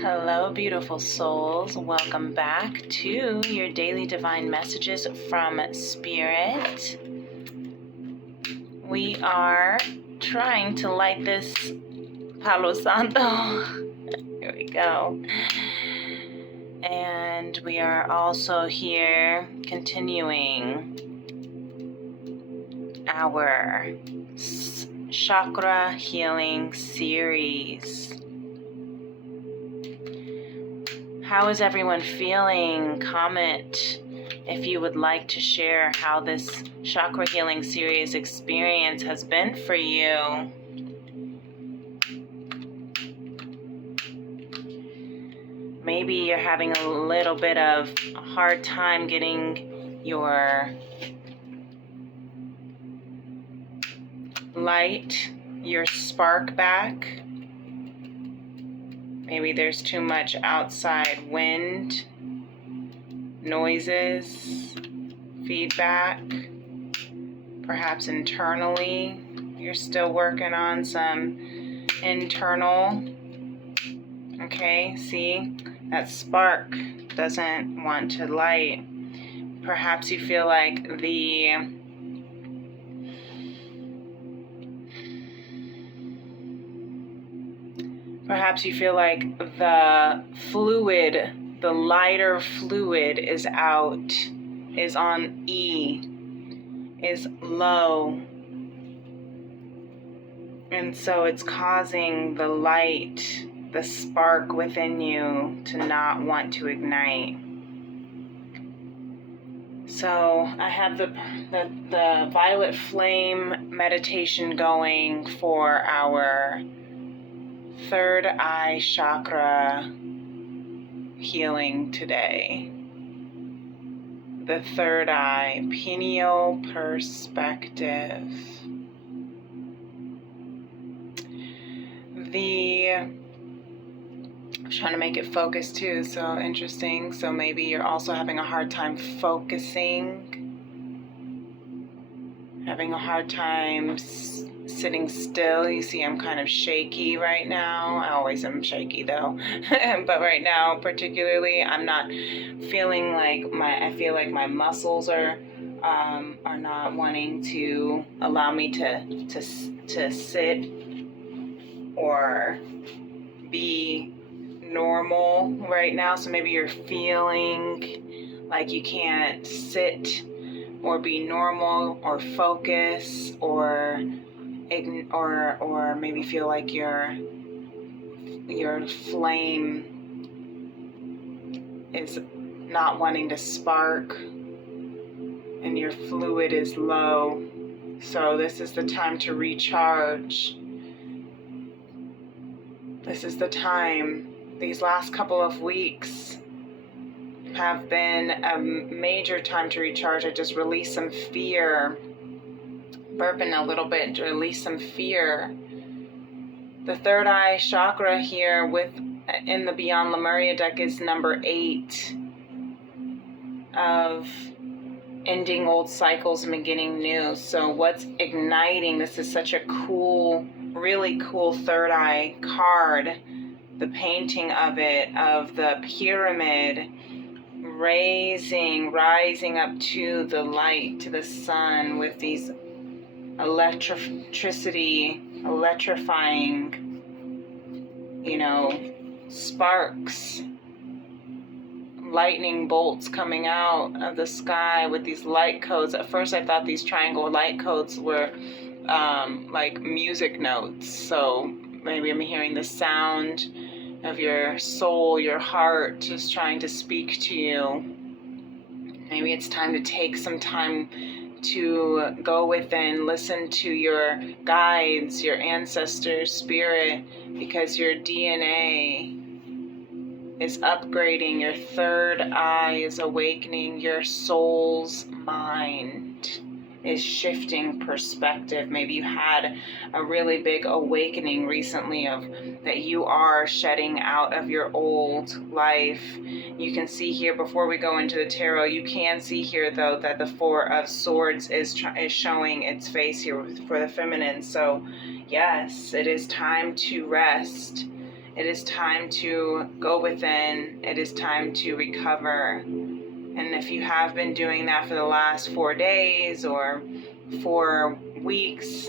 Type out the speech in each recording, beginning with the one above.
Hello, beautiful souls. Welcome back to your daily divine messages from Spirit. We are trying to light this Palo Santo. Here we go. And we are also here continuing our chakra healing series. How is everyone feeling? Comment if you would like to share how this chakra healing series experience has been for you. Maybe you're having a little bit of a hard time getting your light, your spark back. Maybe there's too much outside wind, noises, feedback. Perhaps internally, you're still working on some internal. Okay, see? That spark doesn't want to light. Perhaps you feel like the fluid, the lighter fluid is out, is on E, is low. And so it's causing the light, the spark within you to not want to ignite. So I have the violet flame meditation going for our Third Eye Chakra healing today. The third eye, pineal perspective. I'm trying to make it focus too, so interesting. So maybe you're also having a hard time focusing, having a hard time sitting still. You see I'm kind of shaky right now. I always am shaky though. But right now particularly I'm not feeling like I feel like my muscles are not wanting to allow me to sit or be normal right now. So maybe you're feeling like you can't sit or be normal or focus or maybe feel like your flame is not wanting to spark and your fluid is low. So this is the time to recharge. This is the time. These last couple of weeks have been a major time to recharge. I just released some fear, burping a little bit to release some fear. The third eye chakra here in the Beyond Lemuria deck is number 8 of ending old cycles and beginning new. So what's igniting? This is such a cool, really cool third eye card. The painting of it, of the pyramid rising up to the light, to the sun, with these electrifying, sparks, lightning bolts coming out of the sky with these light codes. At first I thought these triangle light codes were like music notes. So maybe I'm hearing the sound of your soul, your heart just trying to speak to you. Maybe it's time to take some time to go within, listen to your guides, your ancestors, spirit, because your DNA is upgrading, your third eye is awakening, your soul's mind is shifting perspective. Maybe you had a really big awakening recently of that you are shedding out of your old life. You can see here, before we go into the tarot, you can see here though that the Four of Swords is showing its face here for the feminine. So yes, it is time to rest. It is time to go within. It is time to recover. And if you have been doing that for the last 4 days or 4 weeks,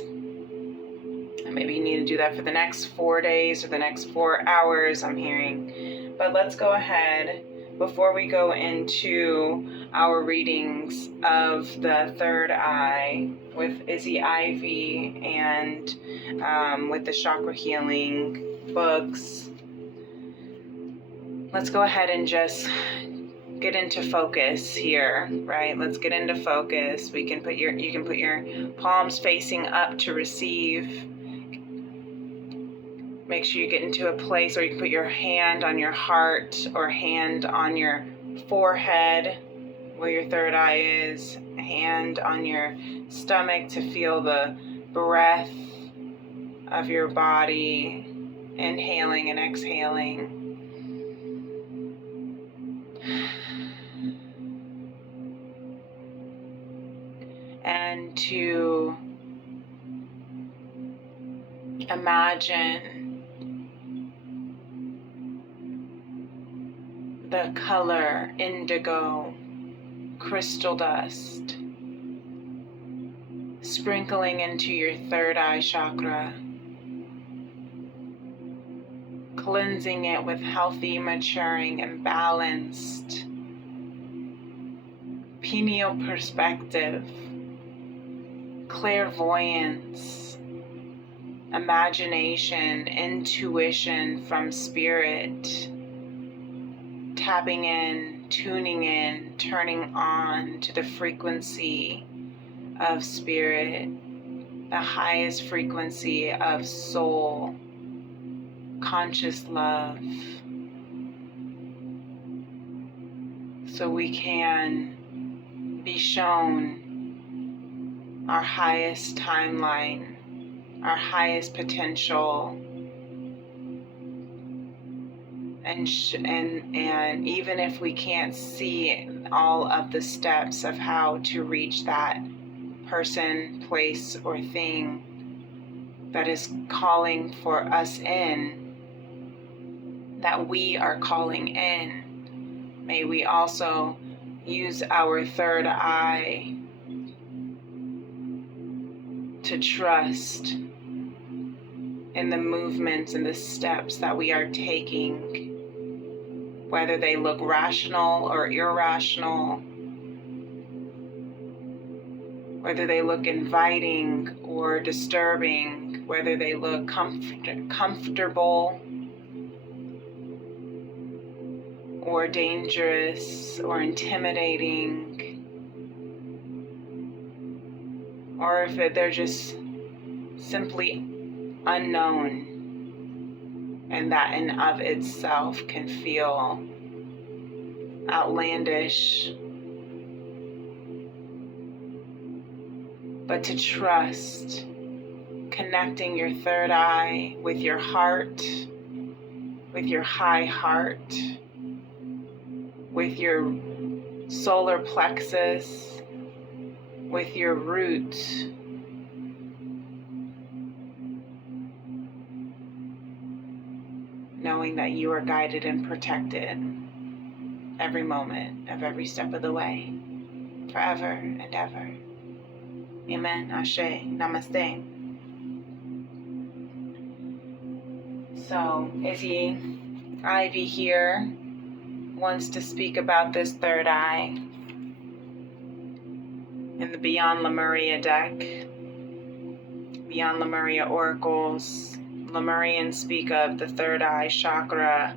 maybe you need to do that for the next 4 days or the next 4 hours, I'm hearing. But let's go ahead, before we go into our readings of the third eye with Izzy Ivy and with the chakra healing books, let's go ahead and just get into focus here, right? Let's get into focus. You can put your palms facing up to receive. Make sure you get into a place, or you can put your hand on your heart or hand on your forehead where your third eye is, a hand on your stomach to feel the breath of your body, inhaling and exhaling. And to imagine the color indigo crystal dust sprinkling into your third eye chakra, cleansing it with healthy, maturing, and balanced pineal perspective, clairvoyance, imagination, intuition from spirit, tapping in, tuning in, turning on to the frequency of spirit, the highest frequency of soul, conscious love, so we can be shown our highest timeline, our highest potential, and even if we can't see all of the steps of how to reach that person, place, or thing that is calling for us in, that we are calling in, may we also use our third eye to trust in the movements and the steps that we are taking, whether they look rational or irrational, whether they look inviting or disturbing, whether they look comfortable or dangerous or intimidating, or if they're just simply unknown, and that in of itself can feel outlandish. But to trust, connecting your third eye with your heart, with your high heart, with your solar plexus, with your root, knowing that you are guided and protected every moment of every step of the way, forever and ever. Amen, Ashe, Namaste. So, Izzy Ivy here wants to speak about this third eye in the Beyond Lemuria deck. Beyond Lemuria oracles, Lemurians speak of the third eye chakra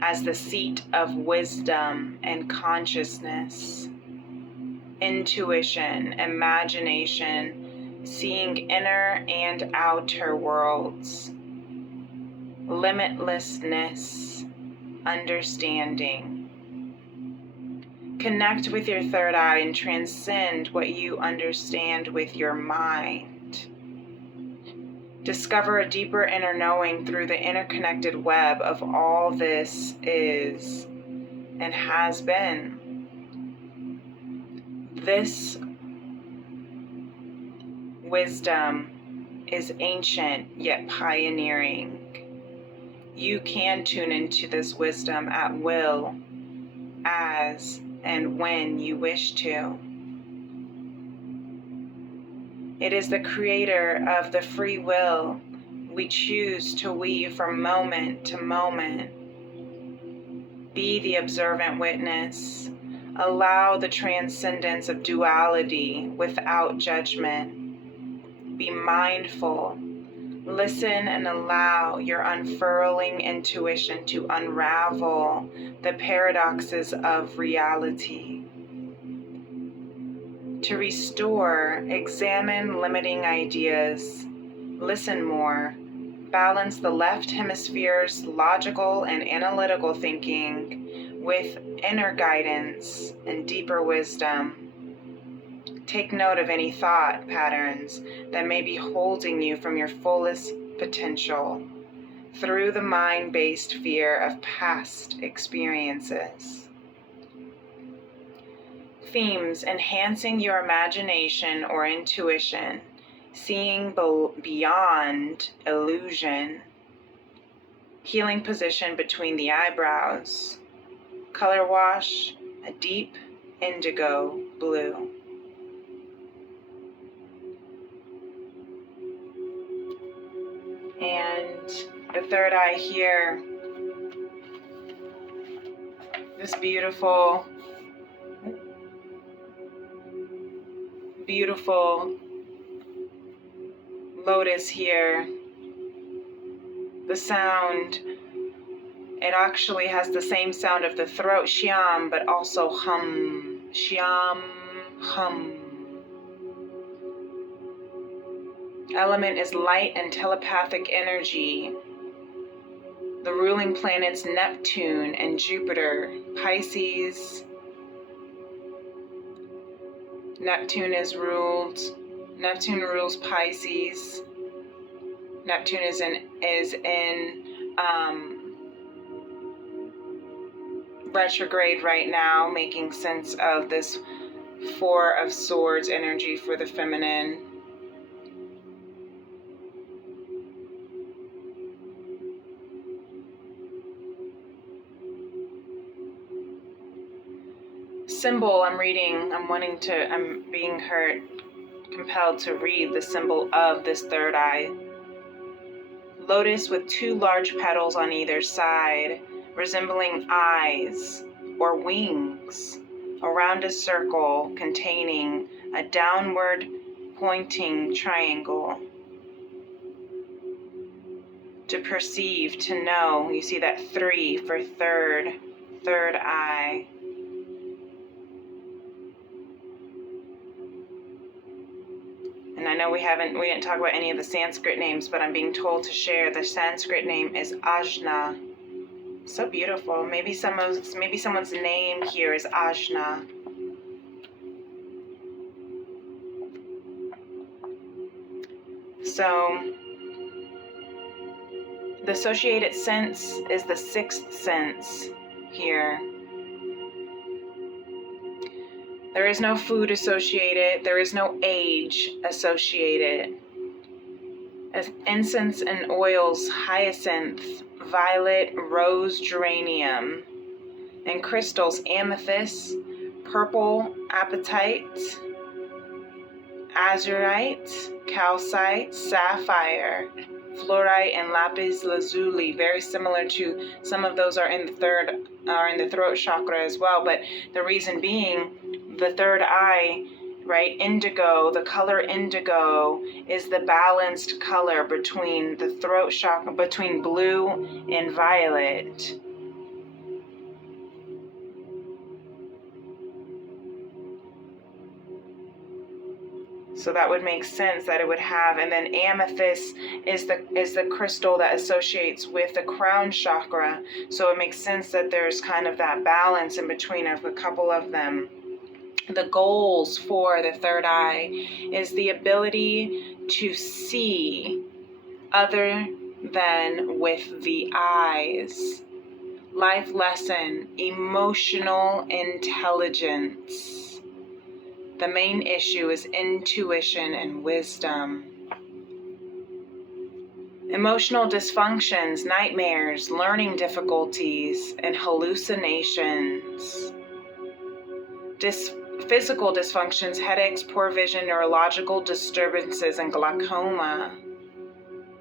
as the seat of wisdom and consciousness, intuition, imagination, seeing inner and outer worlds, limitlessness, understanding. Connect with your third eye and transcend what you understand with your mind. Discover a deeper inner knowing through the interconnected web of all this is and has been. This wisdom is ancient yet pioneering. You can tune into this wisdom at will, as and when you wish to. It is the creator of the free will we choose to weave from moment to moment. Be the observant witness. Allow the transcendence of duality without judgment. Be mindful. Listen and allow your unfurling intuition to unravel the paradoxes of reality. To restore, examine limiting ideas. Listen more. Balance the left hemisphere's logical and analytical thinking with inner guidance and deeper wisdom. Take note of any thought patterns that may be holding you from your fullest potential through the mind-based fear of past experiences. Themes: enhancing your imagination or intuition, seeing beyond illusion, healing position between the eyebrows, color wash, a deep indigo blue. And the third eye here, this beautiful lotus here. The sound, it actually has the same sound of the throat, shyam, but also hum, shyam, hum. Element is light and telepathic energy. The ruling planets Neptune and Jupiter, Pisces. Neptune rules Pisces. Neptune is in retrograde right now, making sense of this Four of Swords energy for the feminine. Symbol I'm being compelled to read the symbol of this third eye. Lotus with two large petals on either side, resembling eyes or wings, around a circle containing a downward pointing triangle. To perceive, to know, you see that 3 for third eye. And I know we didn't talk about any of the Sanskrit names, but I'm being told to share the Sanskrit name is Ajna. So beautiful. Maybe someone's name here is Ajna. So the associated sense is the sixth sense here. There is no food associated. There is no age associated. As incense and oils, hyacinth, violet, rose, geranium, and crystals, amethyst, purple apatite, azurite, calcite, sapphire, fluorite, and lapis lazuli. Very similar to some of those are in the throat chakra as well. But the reason being, the third eye, right? Indigo, the color indigo is the balanced color between the throat chakra, between blue and violet. So that would make sense that it would have, and then amethyst is the crystal that associates with the crown chakra. So it makes sense that there's kind of that balance in between of a couple of them. The goals for the third eye is the ability to see other than with the eyes. Life lesson, emotional intelligence. The main issue is intuition and wisdom. Emotional dysfunctions, nightmares, learning difficulties, and hallucinations. Physical dysfunctions, headaches, poor vision, neurological disturbances, and glaucoma.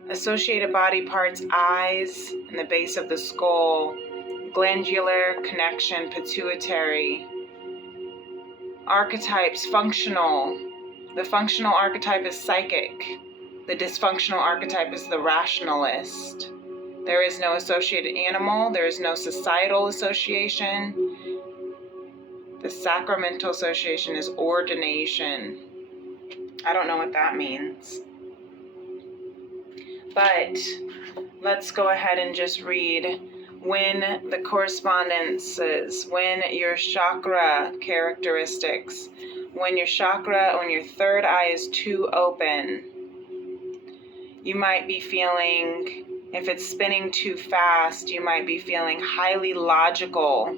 Associated body parts, eyes, and the base of the skull, glandular connection, pituitary. Archetypes, functional. The functional archetype is psychic. The dysfunctional archetype is the rationalist. There is no associated animal. There is no societal association. The sacramental association is ordination. I don't know what that means. But let's go ahead and just read when the correspondences, when your chakra characteristics, when your third eye is too open, you might be feeling, if it's spinning too fast, you might be feeling highly logical,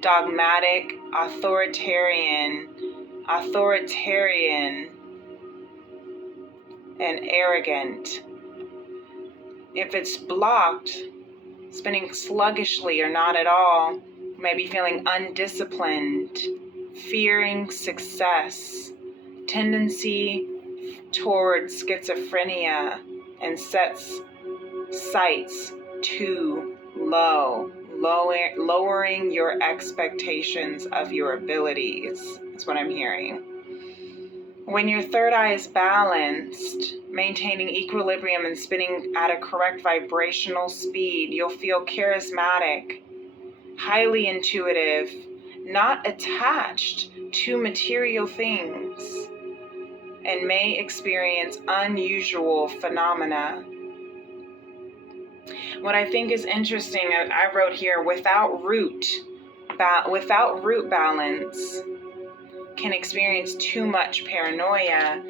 dogmatic, authoritarian, and arrogant. If it's blocked, spinning sluggishly or not at all, you might be feeling undisciplined, fearing success, tendency towards schizophrenia, and sets sights too low, lowering your expectations of your abilities. That's what I'm hearing. When your third eye is balanced, maintaining equilibrium and spinning at a correct vibrational speed, you'll feel charismatic, highly intuitive, not attached to material things, and may experience unusual phenomena. What I think is interesting, I wrote here, without root balance, can experience too much paranoia.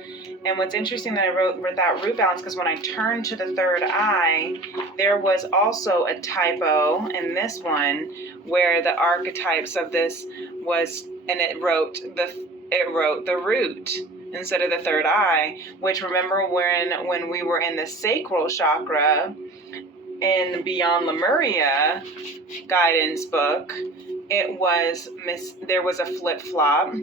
And what's interesting that I wrote without root balance, because when I turned to the third eye, there was also a typo in this one where the archetypes of this was, and it wrote the root instead of the third eye, which, remember when we were in the sacral chakra in Beyond Lemuria guidance book, there was a flip-flop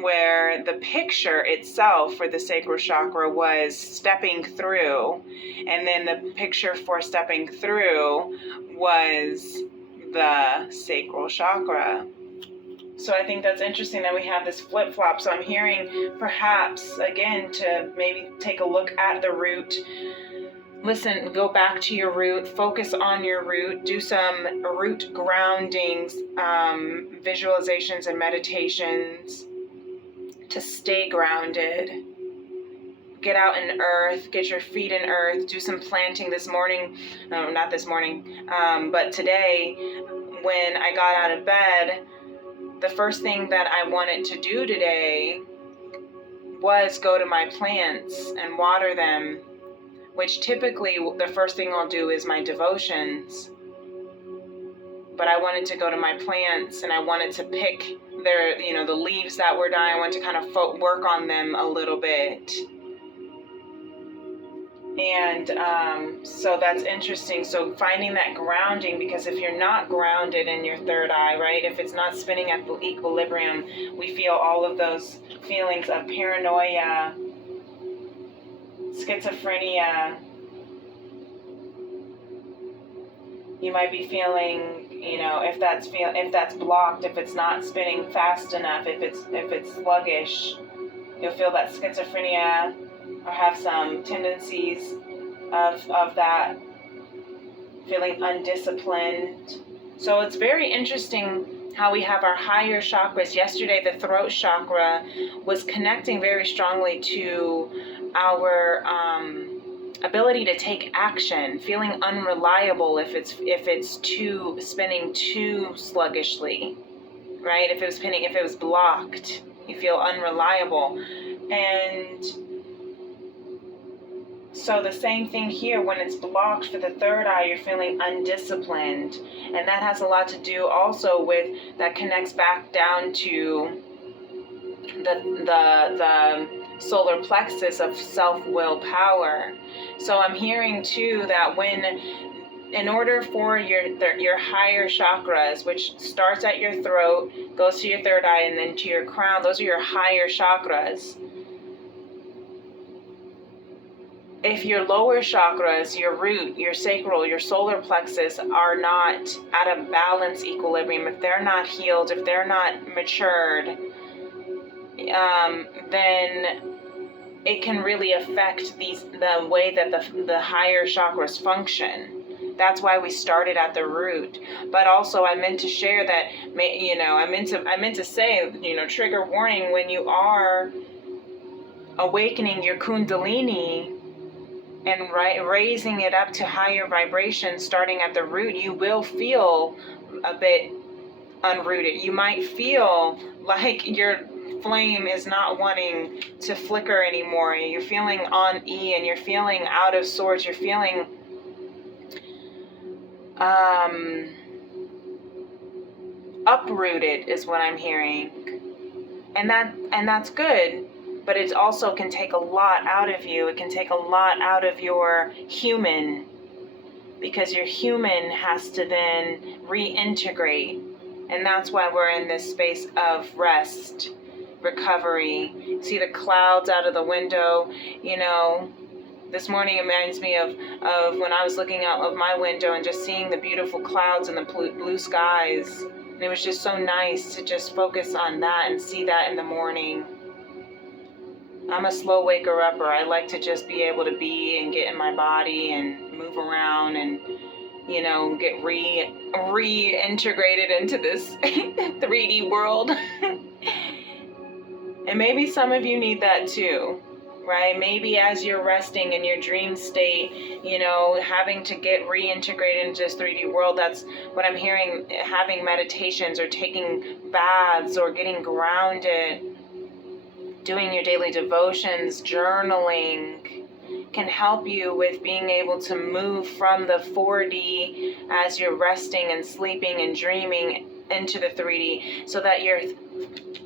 where the picture itself for the sacral chakra was stepping through, and then the picture for stepping through was the sacral chakra. So I think that's interesting that we have this flip-flop. So I'm hearing perhaps, again, to maybe take a look at the root. Listen, go back to your root, focus on your root, do some root groundings, visualizations and meditations to stay grounded. Get out in earth, get your feet in earth, do some planting this morning. No, not this morning, but today when I got out of bed, the first thing that I wanted to do today was go to my plants and water them, which typically the first thing I'll do is my devotions. But I wanted to go to my plants and I wanted to pick the leaves that were dying. I wanted to kind of work on them a little bit. And so that's interesting. So finding that grounding, because if you're not grounded in your third eye, right, if it's not spinning at the equilibrium, we feel all of those feelings of paranoia, schizophrenia. You might be feeling, if that's blocked, if it's not spinning fast enough, if it's sluggish, you'll feel that schizophrenia or have some tendencies of that, feeling undisciplined. So it's very interesting how we have our higher chakras. Yesterday, the throat chakra was connecting very strongly to our ability to take action, feeling unreliable if it's spinning too sluggishly, right? If it was blocked, you feel unreliable. And so the same thing here, when it's blocked for the third eye, you're feeling undisciplined. And that has a lot to do also that connects back down to the solar plexus of self-will power. So I'm hearing too that in order for your higher chakras, which starts at your throat, goes to your third eye, and then to your crown, those are your higher chakras. If your lower chakras, your root, your sacral, your solar plexus are not at a balanced equilibrium, if they're not healed, if they're not matured, then it can really affect the way that the higher chakras function. That's why we started at the root. But also, I meant to share that, I meant to say, trigger warning, when you are awakening your kundalini and raising it up to higher vibrations, starting at the root, you will feel a bit unrooted. You might feel like your flame is not wanting to flicker anymore. You're feeling on E, and you're feeling out of sorts. You're feeling uprooted is what I'm hearing. And that's good. But it also can take a lot out of you. It can take a lot out of your human, because your human has to then reintegrate. And that's why we're in this space of rest, recovery. See the clouds out of the window, This morning it reminds me of when I was looking out of my window and just seeing the beautiful clouds and the blue skies. And it was just so nice to just focus on that and see that in the morning. I'm a slow waker-upper. I like to just be able to be and get in my body and move around and, get reintegrated into this 3D world. And maybe some of you need that too, right? Maybe as you're resting in your dream state, having to get reintegrated into this 3D world, that's what I'm hearing. Having meditations or taking baths or getting grounded, doing your daily devotions, journaling, can help you with being able to move from the 4D as you're resting and sleeping and dreaming into the 3D, so that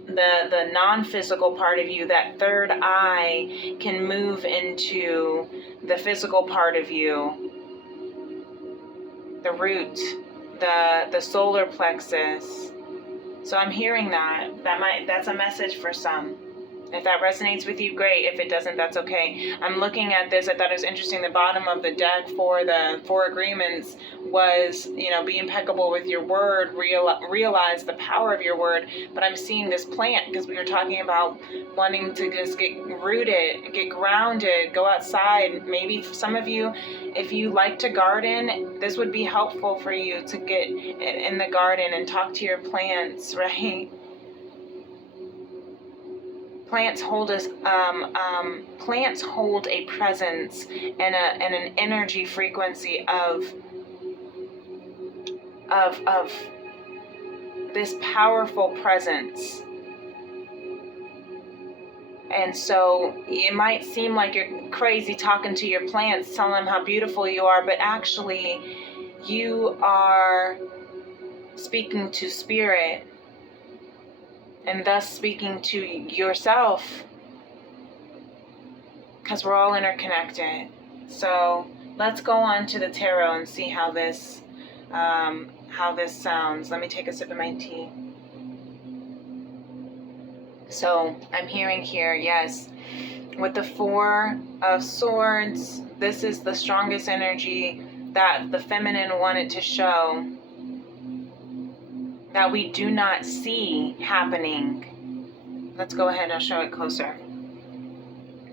the non-physical part of you, that third eye, can move into the physical part of you, the root, the solar plexus. So I'm hearing that's a message for some. If that resonates with you, great. If it doesn't, that's okay. I'm looking at this. I thought it was interesting. The bottom of the deck for the 4 agreements was, be impeccable with your word, realize the power of your word. But I'm seeing this plant, because we were talking about wanting to just get rooted, get grounded, go outside. Maybe some of you, if you like to garden, this would be helpful for you to get in the garden and talk to your plants, right? Plants hold us. Plants hold a presence and an energy frequency of this powerful presence. And so it might seem like you're crazy talking to your plants, telling them how beautiful you are, but actually you are speaking to spirit, and thus speaking to yourself, because we're all interconnected. So let's go on to the tarot and see how this sounds. Let me take a sip of my tea. So I'm hearing here, yes, with the 4 of Swords, this is the strongest energy that the feminine wanted to show, that we do not see happening. Let's go ahead, I'll show it closer.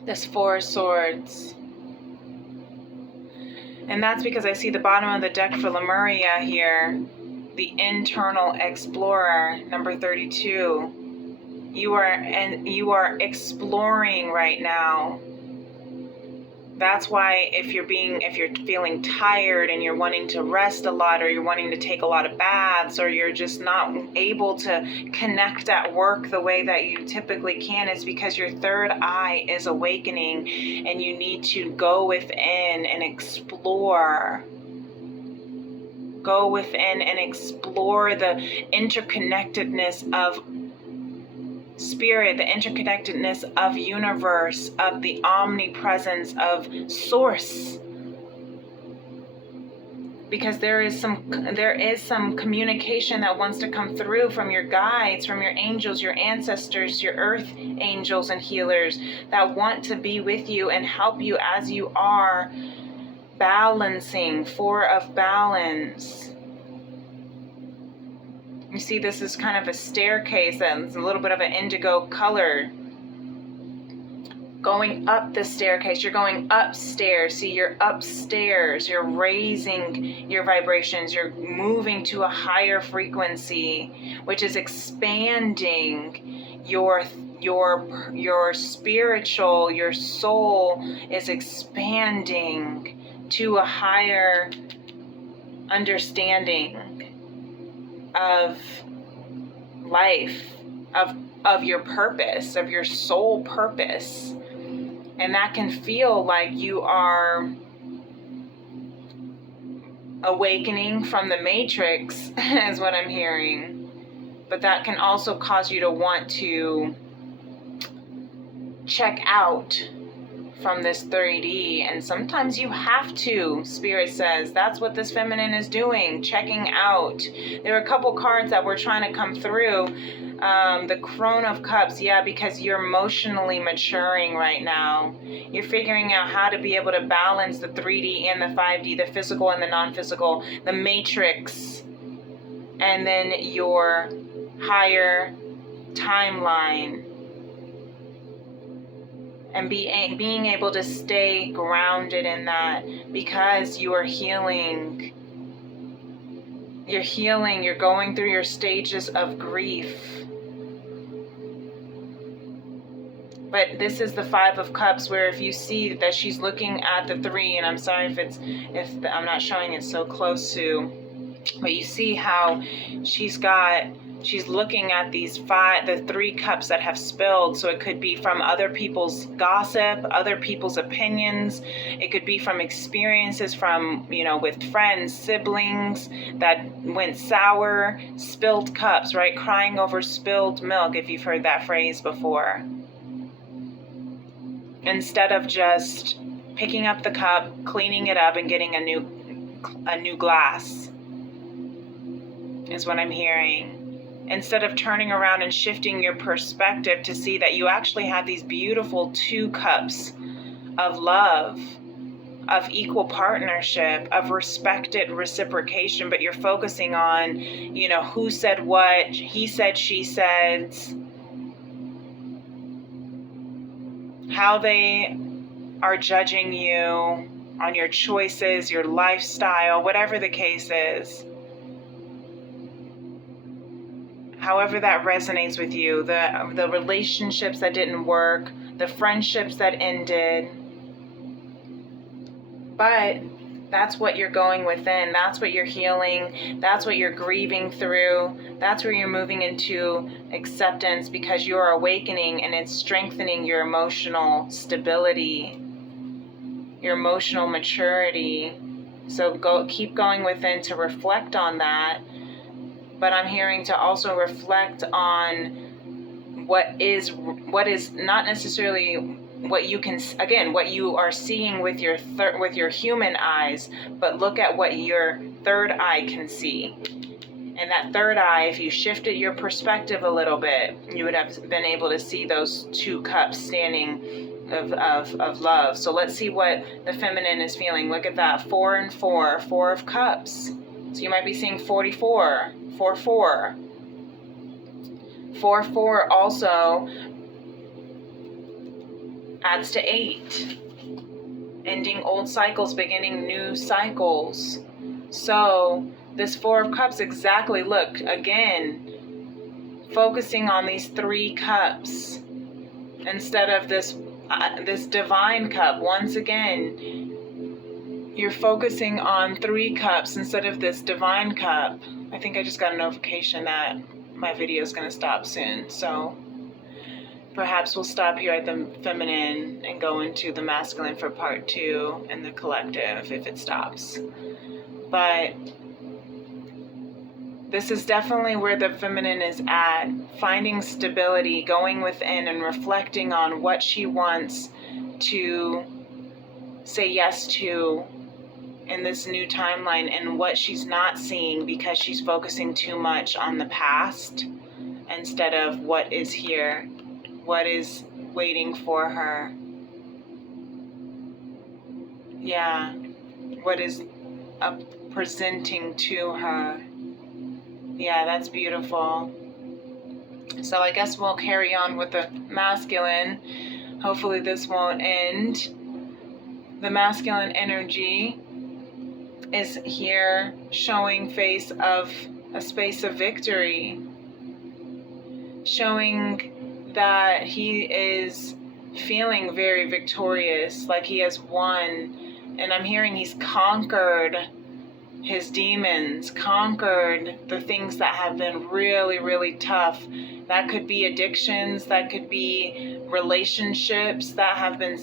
This 4 of Swords. And that's because I see the bottom of the deck for Lemuria here, the internal explorer, number 32. You are exploring right now. That's why if you're feeling tired and you're wanting to rest a lot, or you're wanting to take a lot of baths, or you're just not able to connect at work the way that you typically can, it's because your third eye is awakening and you need to go within and explore. Go within and explore the interconnectedness of spirit, the interconnectedness of universe, of the omnipresence of source. Because there is some communication that wants to come through from your guides, from your angels, your ancestors, your earth angels and healers that want to be with you and help you as you are balancing. Four of balance. You see, this is kind of a staircase that's a little bit of an indigo color. Going up the staircase, you're going upstairs. See, you're upstairs. You're raising your vibrations. You're moving to a higher frequency, which is expanding your spiritual, your soul is expanding to a higher understanding of life, of your purpose, of your soul purpose. And that can feel like you are awakening from the matrix, is what I'm hearing. But that can also cause you to want to check out from this 3D. And sometimes you have to, Spirit says. That's what this feminine is doing, checking out. There are a couple cards that were trying to come through. The Crone of Cups, yeah, because you're emotionally maturing right now. You're figuring out how to be able to balance the 3D and the 5D, the physical and the non-physical, the matrix, and then your higher timeline. And being able to stay grounded in that, because you are healing. You're healing, you're going through your stages of grief. But this is the Five of Cups, where if you see that she's looking at the 3, and I'm sorry if I'm not showing it so close to, but you see how she's looking at the 3 cups that have spilled. So it could be from other people's gossip, other people's opinions. It could be from experiences from, with friends, siblings that went sour, spilled cups, right? Crying over spilled milk, if you've heard that phrase before. Instead of just picking up the cup, cleaning it up, and getting a new glass, is what I'm hearing. Instead of turning around and shifting your perspective to see that you actually have these beautiful 2 cups of love, of equal partnership, of respected reciprocation, but you're focusing on, who said what, he said, she said, how they are judging you on your choices, your lifestyle, whatever the case is. However that resonates with you, the relationships that didn't work, the friendships that ended. But that's what you're going within. That's what you're healing. That's what you're grieving through. That's where you're moving into acceptance, because you're awakening, and it's strengthening your emotional stability, your emotional maturity. So keep going within to reflect on that. But I'm hearing to also reflect on what is not necessarily what you can, again, what you are seeing with your human eyes, but look at what your third eye can see. And that third eye, if you shifted your perspective a little bit, you would have been able to see those 2 cups standing of love. So let's see what the feminine is feeling. Look at that, 4 and 4, 4 of cups. So you might be seeing 44, 4-4. 4-4 also adds to 8. Ending old cycles, beginning new cycles. So this 4 of Cups, exactly, look, again, focusing on these 3 cups instead of this divine cup. Once again, you're focusing on 3 cups instead of this divine cup. I think I just got a notification that my video is going to stop soon. So perhaps we'll stop here at the feminine and go into the masculine for part 2 and the collective if it stops. But This is definitely where the feminine is at, finding stability, going within and reflecting on what she wants to say yes to in this new timeline, and what she's not seeing because she's focusing too much on the past instead of what is here, what is waiting for her. Yeah, what is presenting to her. Yeah, that's beautiful. So I guess we'll carry on with the masculine. Hopefully this won't end. The masculine energy is here showing a space of victory, showing that he is feeling very victorious, like he has won. And I'm hearing he's conquered his demons, conquered the things that have been really, really tough. That could be addictions, that could be relationships that have been,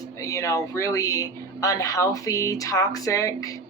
really unhealthy, toxic.